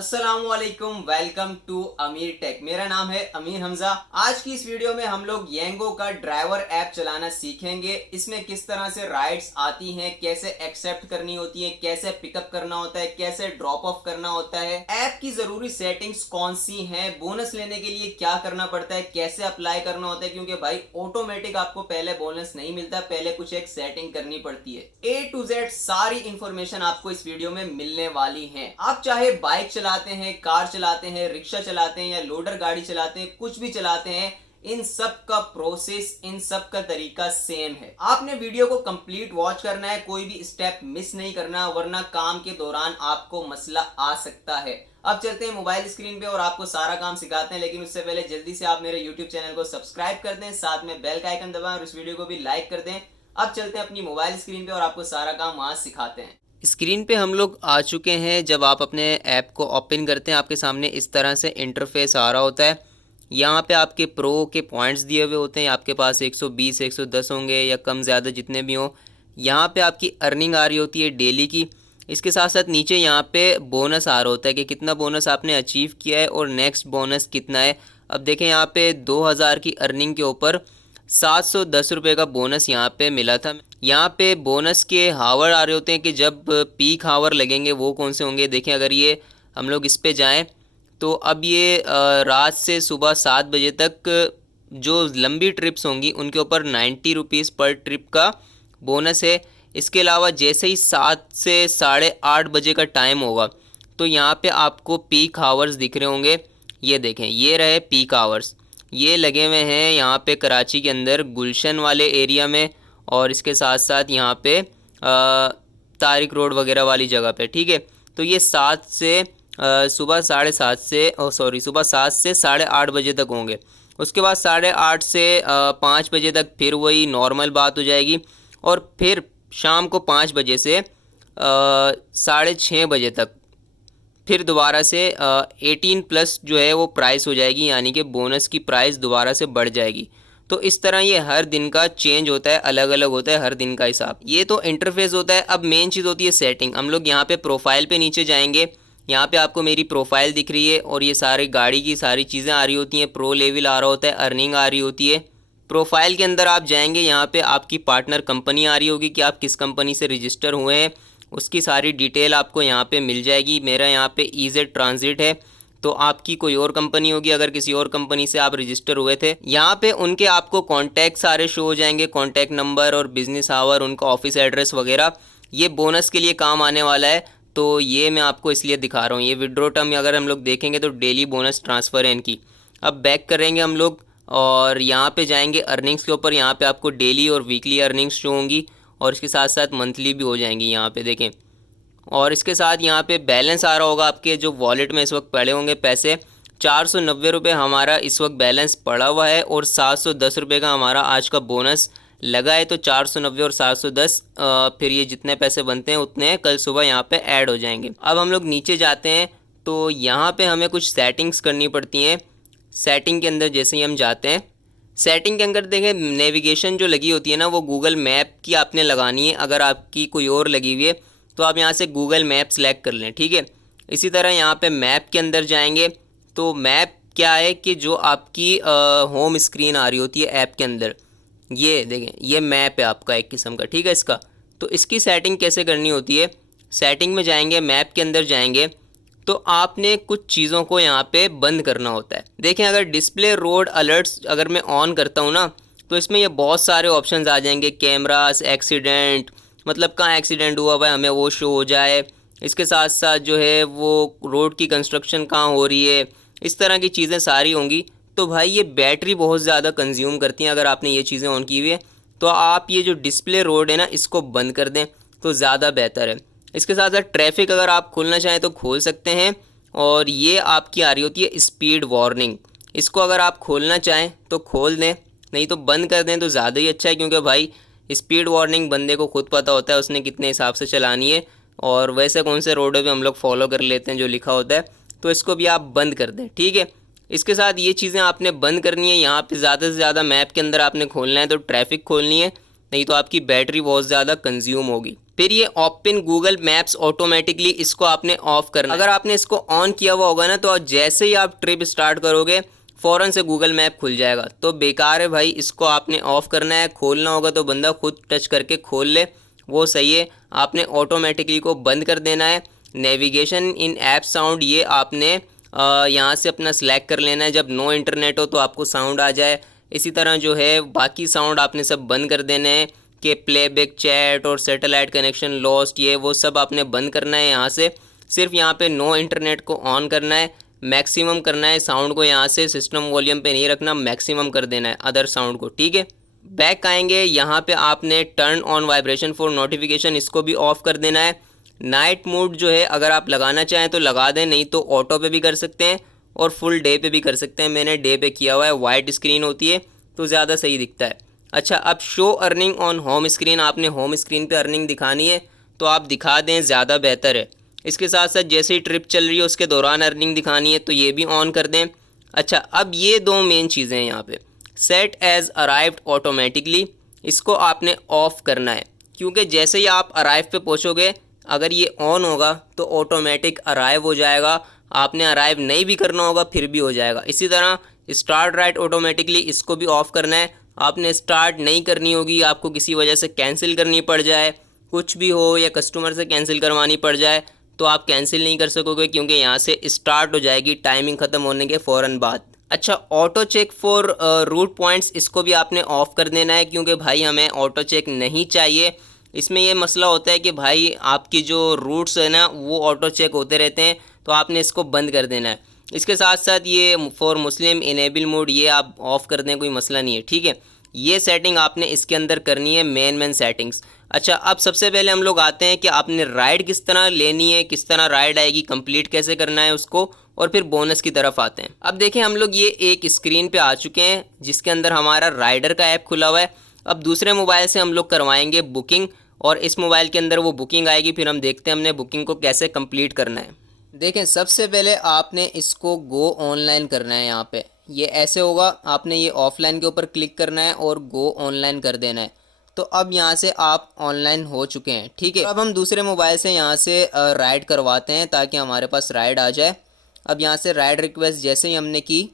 अस्सलामुअलैकुम, welcome to अमीर take. मेरा नाम है अमीर हमजा। आज की इस वीडियो में हम लोग येंगो का ड्राइवर ऐप चलाना सीखेंगे। इसमें किस तरह से राइड्स आती हैं, कैसे एक्सेप्ट करनी होती है, कैसे पिकअप करना होता है, कैसे ड्रॉप ऑफ करना होता है, ऐप की जरूरी सेटिंग्स कौन सी हैं, बोनस लेने के लिए क्या करना पड़ता है, कैसे अप्लाई करना होता है, क्योंकि भाई ऑटोमेटिक आपको पहले बोनस नहीं मिलता, पहले कुछ एक सेटिंग करनी पड़ती है। ए टू जेड सारी इंफॉर्मेशन आपको इस वीडियो में मिलने वाली है। आप चाहे बाइक चलाते हैं, कार चलाते हैं, रिक्शा चलाते हैं या लोडर गाड़ी चलाते हैं, कुछ भी चलाते हैं, इन सब का प्रोसेस, इन सब का तरीका सेम है। आपने वीडियो को कंप्लीट वॉच करना है, कोई भी स्टेप मिस नहीं करना, वरना काम के दौरान आपको मसला आ सकता है। अब चलते हैं मोबाइल स्क्रीन पे और आपको सारा काम सिखाते हैं, लेकिन उससे पहले जल्दी से आप मेरे यूट्यूब चैनल को सब्सक्राइब कर दें, साथ में बेल का आइकन दबाएं और इस वीडियो को भी लाइक कर दें। अब चलते हैं अपनी मोबाइल स्क्रीन पे और आपको सारा काम वहां सिखाते हैं। स्क्रीन पे हम लोग आ चुके हैं। जब आप अपने ऐप को ओपन करते हैं, आपके सामने इस तरह से इंटरफेस आ रहा होता है। यहाँ पे आपके प्रो के पॉइंट्स दिए हुए होते हैं। आपके पास 120 110 होंगे या कम ज़्यादा जितने भी हों। यहाँ पे आपकी अर्निंग आ रही होती है डेली की। इसके साथ साथ नीचे यहाँ पे बोनस आ रहा होता है कि कितना बोनस आपने अचीव किया है और नेक्स्ट बोनस कितना है। अब देखें, यहाँ पे 2000 की अर्निंग के ऊपर 710 रुपये का बोनस यहाँ पे मिला था। यहाँ पे बोनस के हावर आ रहे होते हैं कि जब पीक हावर लगेंगे वो कौन से होंगे। देखें, अगर ये हम लोग इस पे जाएं तो अब ये रात से सुबह 7 बजे तक जो लंबी ट्रिप्स होंगी उनके ऊपर 90 रुपीज़ पर ट्रिप का बोनस है। इसके अलावा जैसे ही 7 से 8:30 बजे का टाइम होगा तो यहाँ पे आपको पीक हावर्स दिख रहे होंगे। ये देखें, ये रहे पीक आवर्स, ये लगे हुए हैं यहाँ पे कराची के अंदर गुलशन वाले एरिया में, और इसके साथ साथ यहाँ पे तारिक रोड वगैरह वाली जगह पे। ठीक है, तो ये 7 से सुबह 7:30 से सुबह 7 से 8:30 बजे तक होंगे। उसके बाद 8:30 से 5 बजे तक फिर वही नॉर्मल बात हो जाएगी, और फिर शाम को 5 बजे से 6:30 बजे तक फिर दोबारा से 18+ जो है वो प्राइस हो जाएगी, यानी कि बोनस की प्राइस दोबारा से बढ़ जाएगी। तो इस तरह ये हर दिन का चेंज होता है, अलग अलग होता है हर दिन का हिसाब। ये तो इंटरफेस होता है। अब मेन चीज़ होती है सेटिंग। हम लोग यहाँ पे प्रोफाइल पे नीचे जाएंगे। यहाँ पे आपको मेरी प्रोफाइल दिख रही है और ये सारी गाड़ी की सारी चीज़ें आ रही होती हैं। प्रो लेवल आ रहा होता है, अर्निंग आ रही होती है। प्रोफाइल के अंदर आप जाएंगे, यहाँ पे आपकी पार्टनर कंपनी आ रही होगी कि आप किस कंपनी से रजिस्टर हुए हैं, उसकी सारी डिटेल आपको यहाँ पे मिल जाएगी। मेरा यहाँ पे ईजेड ट्रांजिट है, तो आपकी कोई और कंपनी होगी अगर किसी और कंपनी से आप रजिस्टर हुए थे। यहाँ पे उनके आपको कॉन्टैक्ट सारे शो हो जाएंगे, कॉन्टैक्ट नंबर और बिजनेस आवर, उनका ऑफिस एड्रेस वगैरह। ये बोनस के लिए काम आने वाला है, तो ये मैं आपको इसलिए दिखा रहा हूँ। ये विड्रॉ टर्म अगर हम लोग देखेंगे तो डेली बोनस ट्रांसफ़र है इनकी। अब बैक करेंगे हम लोग और यहाँ पे जाएंगे अर्निंग्स के ऊपर। यहाँ पे आपको डेली और वीकली अर्निंग्स शो होंगी और इसके साथ साथ मंथली भी हो जाएंगी, यहाँ पे देखें। और इसके साथ यहाँ पे बैलेंस आ रहा होगा आपके जो वॉलेट में इस वक्त पड़े होंगे पैसे। 490 रुपये हमारा इस वक्त बैलेंस पड़ा हुआ है और 710 रुपये का हमारा आज का बोनस लगा है। तो 490 और 710 फिर ये जितने पैसे बनते हैं उतने कल सुबह यहाँ पे ऐड हो जाएंगे। अब हम लोग नीचे जाते हैं तो यहाँ पे हमें कुछ सेटिंग्स करनी पड़ती हैं। सेटिंग के अंदर जैसे ही हम जाते हैं, सेटिंग के अंदर देखें नेविगेशन जो लगी होती है ना, वो गूगल मैप की आपने लगानी है। अगर आपकी कोई और लगी हुई है तो आप यहाँ से गूगल मैप सेलेक्ट कर लें। ठीक है, इसी तरह यहाँ पे मैप के अंदर जाएंगे तो मैप क्या है कि जो आपकी होम स्क्रीन आ रही होती है ऐप के अंदर, ये देखें, ये मैप है आपका एक किस्म का। ठीक है, इसका तो इसकी सेटिंग कैसे करनी होती है। सेटिंग में जाएंगे, मैप के अंदर जाएंगे तो आपने कुछ चीज़ों को यहाँ पे बंद करना होता है। देखें, अगर डिस्प्ले रोड अलर्ट्स अगर मैं ऑन करता हूँ ना, तो इसमें ये बहुत सारे ऑप्शंस आ जाएंगे। कैमरास, एक्सीडेंट, मतलब कहाँ एक्सीडेंट हुआ हुआ है हमें वो शो हो जाए। इसके साथ साथ जो है वो रोड की कंस्ट्रक्शन कहाँ हो रही है, इस तरह की चीज़ें सारी होंगी। तो भाई ये बैटरी बहुत ज़्यादा कंज्यूम करती हैं। अगर आपने ये चीज़ें ऑन की हुई है तो आप ये जो डिस्प्ले रोड है ना, इसको बंद कर दें तो ज़्यादा बेहतर है। इसके साथ साथ ट्रैफिक अगर आप खोलना चाहें तो खोल सकते हैं, और ये आपकी आ रही होती है स्पीड वार्निंग। इसको अगर आप खोलना चाहें तो खोल दें, नहीं तो बंद कर दें तो ज़्यादा ही अच्छा है, क्योंकि भाई स्पीड वार्निंग बंदे को खुद पता होता है उसने कितने हिसाब से चलानी है, और वैसे कौन से रोडों पे हम लोग फॉलो कर लेते हैं जो लिखा होता है। तो इसको भी आप बंद कर दें। ठीक है, इसके साथ ये चीज़ें आपने बंद करनी है। यहाँ पे ज़्यादा से ज़्यादा मैप के अंदर आपने खोलना है तो ट्रैफिक खोलनी है, नहीं तो आपकी बैटरी बहुत ज़्यादा कंज्यूम होगी। फिर ये ओपन गूगल मैप्स ऑटोमेटिकली इसको आपने ऑफ करना। अगर आपने इसको ऑन किया हुआ होगा ना तो जैसे ही आप ट्रिप स्टार्ट करोगे फ़ौरन से गूगल मैप खुल जाएगा। तो बेकार है भाई, इसको आपने ऑफ करना है। खोलना होगा तो बंदा खुद टच करके खोल ले, वो सही है। आपने ऑटोमेटिकली को बंद कर देना है। नेविगेशन इन ऐप साउंड ये आपने यहाँ से अपना सिलेक्ट कर लेना है। जब नो इंटरनेट हो तो आपको साउंड आ जाए। इसी तरह जो है बाकी साउंड आपने सब बंद कर देने हैं कि प्लेबैक, चैट और सैटेलाइट कनेक्शन लॉस्ट, ये वो सब आपने बंद करना है। यहाँ से सिर्फ यहाँ पे नो इंटरनेट को ऑन करना है, मैक्सिमम करना है साउंड को। यहाँ से सिस्टम वॉल्यूम पे नहीं रखना, मैक्सिमम कर देना है अदर साउंड को, ठीक है। बैक आएंगे, यहाँ पे आपने turn on vibration for notification, इसको भी ऑफ कर देना है। नाइट मोड जो है अगर आप लगाना चाहें तो लगा दें, नहीं तो ऑटो पे भी कर सकते हैं और फुल डे पे भी कर सकते हैं। मैंने डे पे किया हुआ है, वाइट स्क्रीन होती है तो ज़्यादा सही दिखता है। अच्छा, अब show earning on home screen, आपने होम स्क्रीन पे अर्निंग दिखानी है तो आप दिखा दें, ज़्यादा बेहतर है। इसके साथ साथ जैसे ही ट्रिप चल रही है उसके दौरान अर्निंग दिखानी है तो ये भी ऑन कर दें। अच्छा, अब ये दो मेन चीज़ें हैं यहाँ पे। सेट एज अराइव्ड ऑटोमेटिकली, इसको आपने ऑफ़ करना है, क्योंकि जैसे ही आप अराइव पे पहुँचोगे अगर ये ऑन होगा तो ऑटोमेटिक अराइव हो जाएगा। आपने अराइव नहीं भी करना होगा फिर भी हो जाएगा। इसी तरह स्टार्ट राइट ऑटोमेटिकली, इसको भी ऑफ़ करना है। आपने स्टार्ट नहीं करनी होगी, आपको किसी वजह से कैंसिल करनी पड़ जाए, कुछ भी हो, या कस्टमर से कैंसिल करवानी पड़ जाए तो आप कैंसिल नहीं कर सकोगे, क्योंकि यहाँ से स्टार्ट हो जाएगी टाइमिंग ख़त्म होने के फ़ौरन बाद। अच्छा, auto check for root points, इसको भी आपने ऑफ़ कर देना है, क्योंकि भाई हमें ऑटो चेक नहीं चाहिए। इसमें ये मसला होता है कि भाई आपकी जो रूट्स है ना वो ऑटो चेक होते रहते हैं, तो आपने इसको बंद कर देना है। इसके साथ साथ ये फॉर मुस्लिम इनेबल मोड ये आप ऑफ़ कर दें, कोई मसला नहीं है, ठीक है। ये सेटिंग आपने इसके अंदर करनी है, मेन सेटिंग्स। अच्छा, अब सबसे पहले हम लोग आते हैं कि आपने राइड किस तरह लेनी है, किस तरह राइड आएगी, कंप्लीट कैसे करना है उसको, और फिर बोनस की तरफ आते हैं। अब देखें, हम लोग ये एक स्क्रीन पे आ चुके हैं जिसके अंदर हमारा राइडर का ऐप खुला हुआ है। अब दूसरे मोबाइल से हम लोग करवाएंगे बुकिंग, और इस मोबाइल के अंदर वो बुकिंग आएगी। फिर हम देखते हैं हमने बुकिंग को कैसे कंप्लीट करना है। देखें, सबसे पहले आपने इसको गो ऑनलाइन करना है। यहाँ पे ये ऐसे होगा, आपने ये ऑफलाइन के ऊपर क्लिक करना है और गो ऑनलाइन कर देना है। तो अब यहाँ से आप ऑनलाइन हो चुके हैं, ठीक है। अब हम दूसरे मोबाइल से यहाँ से राइड करवाते हैं ताकि हमारे पास राइड आ जाए। अब यहाँ से राइड रिक्वेस्ट जैसे ही हमने की,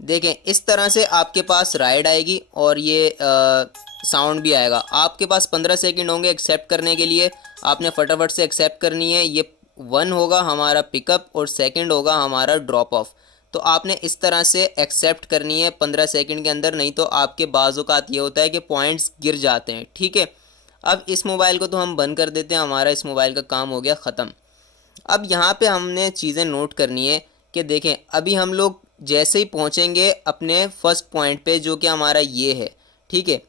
देखें इस तरह से आपके पास राइड आएगी और ये साउंड भी आएगा। आपके पास 15 सेकंड होंगे एक्सेप्ट करने के लिए, आपने फटाफट से एक्सेप्ट करनी है। ये 1 होगा हमारा पिकअप और सेकंड होगा हमारा ड्रॉप ऑफ। तो आपने इस तरह से एक्सेप्ट करनी है 15 सेकंड के अंदर, नहीं तो आपके बाज़-औक़ात ये होता है कि पॉइंट्स गिर जाते हैं, ठीक है। अब इस मोबाइल को तो हम बंद कर देते हैं, हमारा इस मोबाइल का काम हो गया ख़त्म। अब यहाँ पे हमने चीज़ें नोट करनी है कि देखें, अभी हम लोग जैसे ही पहुँचेंगे अपने फर्स्ट पॉइंट पे जो कि हमारा ये है, ठीक है,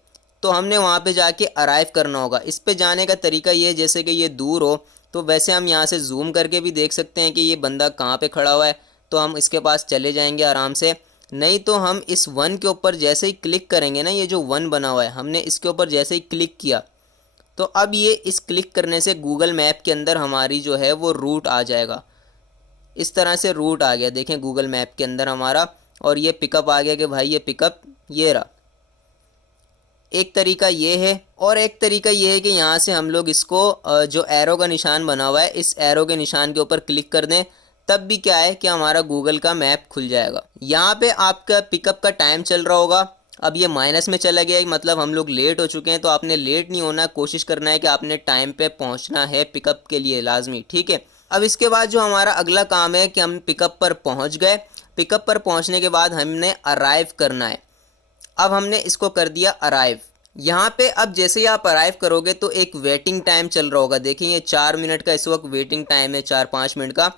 तो हमने वहाँ पे जाके अराइव करना होगा। इस पे जाने का तरीका ये है, जैसे कि ये दूर हो तो वैसे हम यहाँ से जूम करके भी देख सकते हैं कि ये बंदा कहाँ पे खड़ा हुआ है, तो हम इसके पास चले जाएंगे आराम से। नहीं तो हम इस 1 के ऊपर जैसे ही क्लिक करेंगे ना, ये जो 1 बना हुआ है, हमने इसके ऊपर जैसे ही क्लिक किया तो अब ये इस क्लिक करने से गूगल मैप के अंदर हमारी जो है वो रूट आ जाएगा। इस तरह से रूट आ गया, देखें गूगल मैप के अंदर हमारा, और ये पिकअप आ गया कि भाई ये पिकअप ये रहा। एक तरीका ये है, और एक तरीका ये है कि यहाँ से हम लोग इसको जो एरो का निशान बना हुआ है, इस एरो के निशान के ऊपर क्लिक कर दें, तब भी क्या है कि हमारा गूगल का मैप खुल जाएगा। यहाँ पे आपका पिकअप का टाइम चल रहा होगा। अब ये माइनस में चला गया, मतलब हम लोग लेट हो चुके हैं। तो आपने लेट नहीं होना, कोशिश करना है कि आपने टाइम पे पहुँचना है पिकअप के लिए लाजमी, ठीक है। अब इसके बाद जो हमारा अगला काम है कि हम पिकअप पर पहुँच गए। पिकअप पर पहुँचने के बाद हमने अराइव करना है। अब हमने इसको कर दिया अराइव। यहाँ पे अब जैसे ही आप अराइव करोगे तो एक वेटिंग टाइम चल रहा होगा। देखिए ये 4 मिनट का इस वक्त वेटिंग टाइम है, 4-5 मिनट का।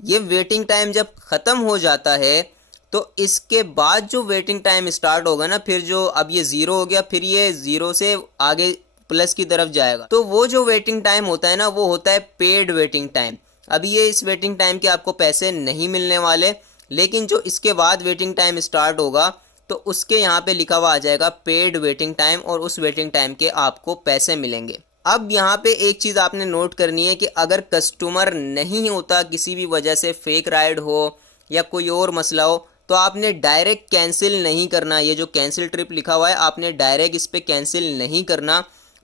ये वेटिंग टाइम जब ख़त्म हो जाता है तो इसके बाद जो वेटिंग टाइम स्टार्ट होगा ना, फिर जो अब ये 0 हो गया, फिर ये 0 से आगे प्लस की तरफ जाएगा। तो वो जो वेटिंग टाइम होता है ना, वो होता है पेड वेटिंग टाइम। अभी ये इस वेटिंग टाइम के आपको पैसे नहीं मिलने वाले, लेकिन जो इसके बाद वेटिंग टाइम स्टार्ट होगा तो उसके यहाँ पे लिखा हुआ आ जाएगा पेड वेटिंग टाइम, और उस वेटिंग टाइम के आपको पैसे मिलेंगे। अब यहाँ पे एक चीज़ आपने नोट करनी है कि अगर कस्टमर नहीं होता, किसी भी वजह से फेक राइड हो या कोई और मसला हो, तो आपने डायरेक्ट कैंसिल नहीं करना। ये जो कैंसिल ट्रिप लिखा हुआ है, आपने डायरेक्ट इस पर कैंसिल नहीं करना।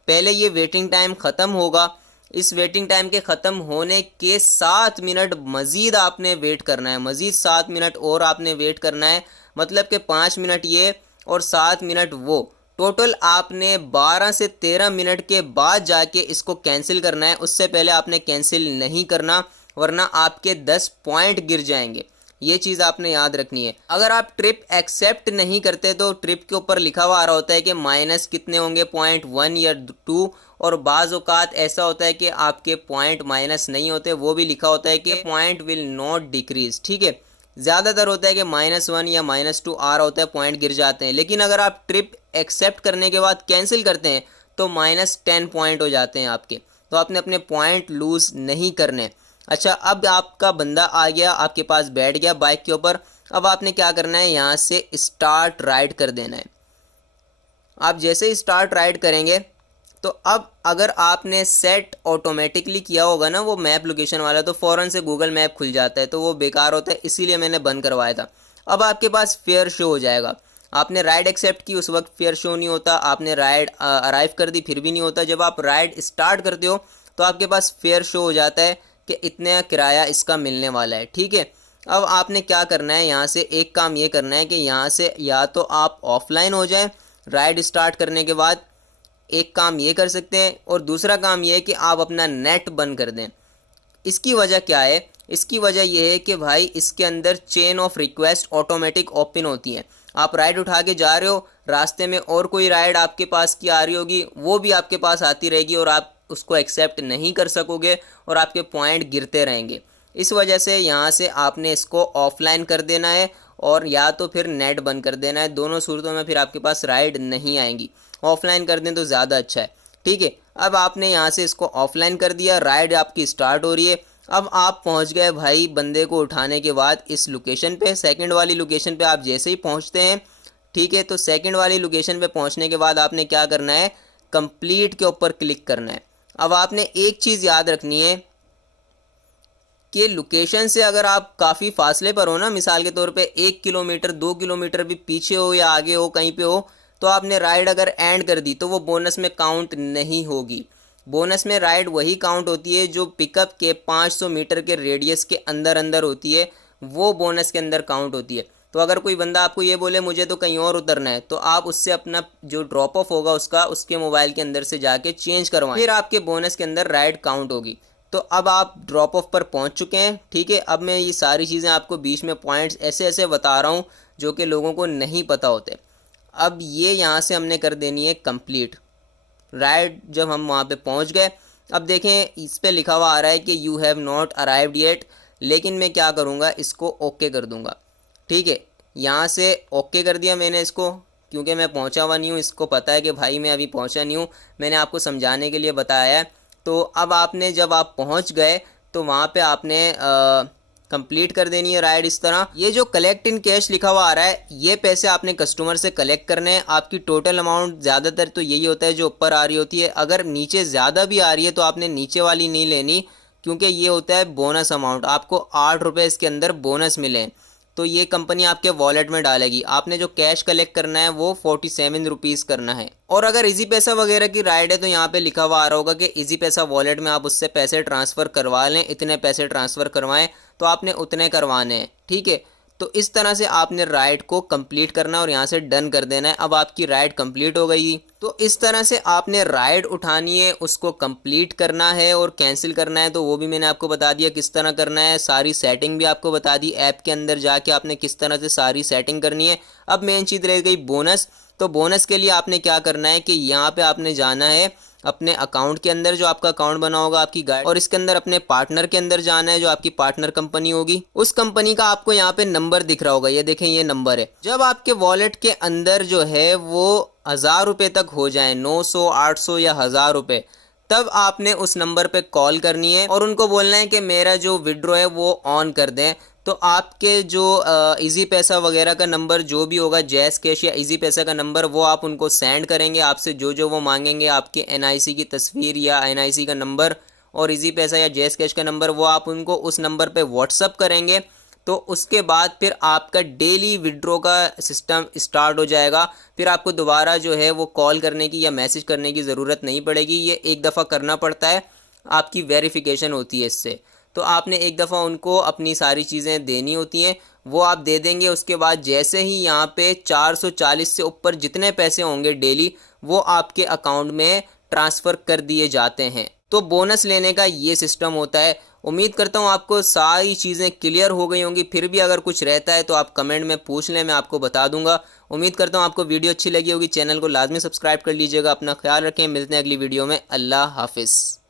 पहले ये वेटिंग टाइम ख़त्म होगा। इस वेटिंग टाइम के ख़त्म होने के 7 मिनट मज़ीद आपने वेट करना है, मज़ीद 7 मिनट और आपने वेट करना है। मतलब कि 5 मिनट ये और 7 मिनट वो, टोटल आपने 12 से 13 मिनट के बाद जाके इसको कैंसिल करना है। उससे पहले आपने कैंसिल नहीं करना, वरना आपके 10 पॉइंट गिर जाएंगे। ये चीज़ आपने याद रखनी है। अगर आप ट्रिप एक्सेप्ट नहीं करते तो ट्रिप के ऊपर लिखा हुआ आ रहा होता है कि माइनस कितने होंगे, 0.1 या 2, और बाज़ औक़ात ऐसा होता है कि आपके पॉइंट माइनस नहीं होते, वो भी लिखा होता है कि पॉइंट विल नॉट डिक्रीज़। ठीक है, ज़्यादातर होता है कि -1 या -2 आ रहा होता है, पॉइंट गिर जाते हैं। लेकिन अगर आप ट्रिप एक्सेप्ट करने के बाद कैंसिल करते हैं तो -10 पॉइंट हो जाते हैं आपके। तो आपने अपने पॉइंट लूज़ नहीं करने। अच्छा, अब आपका बंदा आ गया, आपके पास बैठ गया बाइक के ऊपर। अब आपने क्या करना है, यहाँ से स्टार्ट राइड कर देना है। आप जैसे ही स्टार्ट राइड करेंगे तो अब अगर आपने सेट ऑटोमेटिकली किया होगा ना वो मैप लोकेशन वाला, तो फ़ौरन से गूगल मैप खुल जाता है, तो वो बेकार होता है, इसीलिए मैंने बंद करवाया था। अब आपके पास फेयर शो हो जाएगा। आपने राइड एक्सेप्ट की, उस वक्त फेयर शो नहीं होता। आपने राइड अराइव कर दी, फिर भी नहीं होता। जब आप राइड स्टार्ट करते हो तो आपके पास फेयर शो हो जाता है कि इतना किराया इसका मिलने वाला है। ठीक है, अब आपने क्या करना है, यहाँ से एक काम ये करना है कि यहाँ से या तो आप ऑफलाइन हो जाएं राइड स्टार्ट करने के बाद, एक काम ये कर सकते हैं, और दूसरा काम ये है कि आप अपना नेट बंद कर दें। इसकी वजह क्या है, इसकी वजह यह है कि भाई इसके अंदर chain of request automatic open होती है। आप राइड उठा के जा रहे हो, रास्ते में और कोई राइड आपके पास की आ रही होगी, वो भी आपके पास आती रहेगी और आप उसको एक्सेप्ट नहीं कर सकोगे और आपके पॉइंट गिरते रहेंगे। इस वजह से यहाँ से आपने इसको ऑफलाइन कर देना है और या तो फिर नेट बंद कर देना है। दोनों सूरतों में फिर आपके पास राइड नहीं आएंगी। ऑफलाइन कर दें तो ज़्यादा अच्छा है। ठीक है, अब आपने यहाँ से इसको ऑफलाइन कर दिया, राइड आपकी स्टार्ट हो रही है। अब आप पहुँच गए भाई बंदे को उठाने के बाद इस लोकेशन पे, सेकंड वाली लोकेशन पे आप जैसे ही पहुँचते हैं, ठीक है, तो सेकंड वाली लोकेशन पे पहुँचने के बाद आपने क्या करना है, कंप्लीट के ऊपर क्लिक करना है। अब आपने एक चीज़ याद रखनी है कि लोकेशन से अगर आप काफ़ी फासले पर हो ना, मिसाल के तौर पे 1 किलोमीटर 2 किलोमीटर भी पीछे हो या आगे हो, कहीं पे हो, तो आपने राइड अगर एंड कर दी तो वो बोनस में काउंट नहीं होगी। बोनस में राइड वही काउंट होती है जो पिकअप के 500 मीटर के रेडियस के अंदर अंदर होती है, वो बोनस के अंदर काउंट होती है। तो अगर कोई बंदा आपको ये बोले मुझे तो कहीं और उतरना है, तो आप उससे अपना जो ड्रॉप ऑफ होगा उसका उसके मोबाइल के अंदर से जाके चेंज करवाएं, फिर आपके बोनस के अंदर राइड काउंट होगी। तो अब आप ड्रॉप ऑफ पर पहुंच चुके हैं। ठीक है, अब मैं ये सारी चीज़ें आपको बीच में पॉइंट्स ऐसे ऐसे बता रहा हूँ जो कि लोगों को नहीं पता होते। अब ये यहाँ से हमने कर देनी है कंप्लीट राइड। जब हम वहाँ पे पहुँच गए, अब देखें इस पे लिखा हुआ आ रहा है कि you have not arrived yet, लेकिन मैं क्या करूँगा, इसको ओके कर दूँगा। ठीक है, यहाँ से ओके कर दिया मैंने इसको, क्योंकि मैं पहुँचा हुआ नहीं हूँ। इसको पता है कि भाई मैं अभी पहुँचा नहीं हूँ, मैंने आपको समझाने के लिए बताया है। तो अब आपने जब आप पहुँच गए तो वहाँ पे आपने कंप्लीट कर देनी है राइड। इस तरह ये जो कलेक्ट इन कैश लिखा हुआ आ रहा है, ये पैसे आपने कस्टमर से कलेक्ट करने हैं। आपकी टोटल अमाउंट ज़्यादातर तो यही होता है जो ऊपर आ रही होती है। अगर नीचे ज़्यादा भी आ रही है तो आपने नीचे वाली नहीं लेनी, क्योंकि ये होता है बोनस अमाउंट। आपको 8 रुपये इसके अंदर बोनस मिले, तो ये कंपनी आपके वॉलेट में डालेगी। आपने जो कैश कलेक्ट करना है वो 47 रुपीज़ करना है। और अगर इजी पैसा वगैरह की राइड है तो यहाँ पे लिखा हुआ आ रहा होगा कि इजी पैसा वॉलेट में आप उससे पैसे ट्रांसफ़र करवा लें, इतने पैसे ट्रांसफ़र करवाएं, तो आपने उतने करवाने हैं। ठीक है, तो इस तरह से आपने राइड को कंप्लीट करना है और यहाँ से डन कर देना है। अब आपकी राइड कंप्लीट हो गई। तो इस तरह से आपने राइड उठानी है, उसको कंप्लीट करना है और कैंसिल करना है। तो वो भी मैंने आपको बता दिया किस तरह करना है। सारी सेटिंग भी आपको बता दी, ऐप के अंदर जाके आपने किस तरह से सारी सेटिंग करनी है। अब मेन चीज़ रह गई बोनस। तो बोनस के लिए आपने क्या करना है कि यहाँ पे आपने जाना है अपने अकाउंट के अंदर, जो आपका अकाउंट बना होगा आपकी गाइड, और इसके अंदर अपने पार्टनर के अंदर जाना है, जो आपकी पार्टनर कंपनी होगी। उस कंपनी का आपको यहाँ पे नंबर दिख रहा होगा, ये देखें ये नंबर है। जब आपके वॉलेट के अंदर जो है वो 1000 रुपये तक हो जाए, 900, 800 या 1000 रुपये, तब आपने उस नंबर पे कॉल करनी है और उनको बोलना है कि मेरा जो विड्रॉ है वो ऑन कर दें। तो आपके जो इजी पैसा वगैरह का नंबर जो भी होगा, जैस कैश या इजी पैसा का नंबर, वो आप उनको सेंड करेंगे। आपसे जो जो वो मांगेंगे, आपके एनआईसी की तस्वीर या एनआईसी का नंबर और इजी पैसा या जैस कैश का नंबर, वो आप उनको उस नंबर पे व्हाट्सअप करेंगे। तो उसके बाद फिर आपका डेली विड्रॉ का सिस्टम स्टार्ट हो जाएगा। फिर आपको दोबारा जो है वो कॉल करने की या मैसेज करने की ज़रूरत नहीं पड़ेगी। ये एक दफ़ा करना पड़ता है, आपकी वेरिफिकेशन होती है इससे। तो आपने एक दफ़ा उनको अपनी सारी चीज़ें देनी होती हैं, वो आप दे देंगे। उसके बाद जैसे ही यहाँ पे 440 से ऊपर जितने पैसे होंगे डेली, वो आपके अकाउंट में ट्रांसफ़र कर दिए जाते हैं। तो बोनस लेने का ये सिस्टम होता है। उम्मीद करता हूँ आपको सारी चीज़ें क्लियर हो गई होंगी। फिर भी अगर कुछ रहता है तो आप कमेंट में पूछ लें, मैं आपको बता दूंगा। उम्मीद करता हूँ आपको वीडियो अच्छी लगी होगी। चैनल को लाजमी सब्सक्राइब कर लीजिएगा। अपना ख्याल रखें, मिलते हैं अगली वीडियो में। अल्लाह हाफिज़।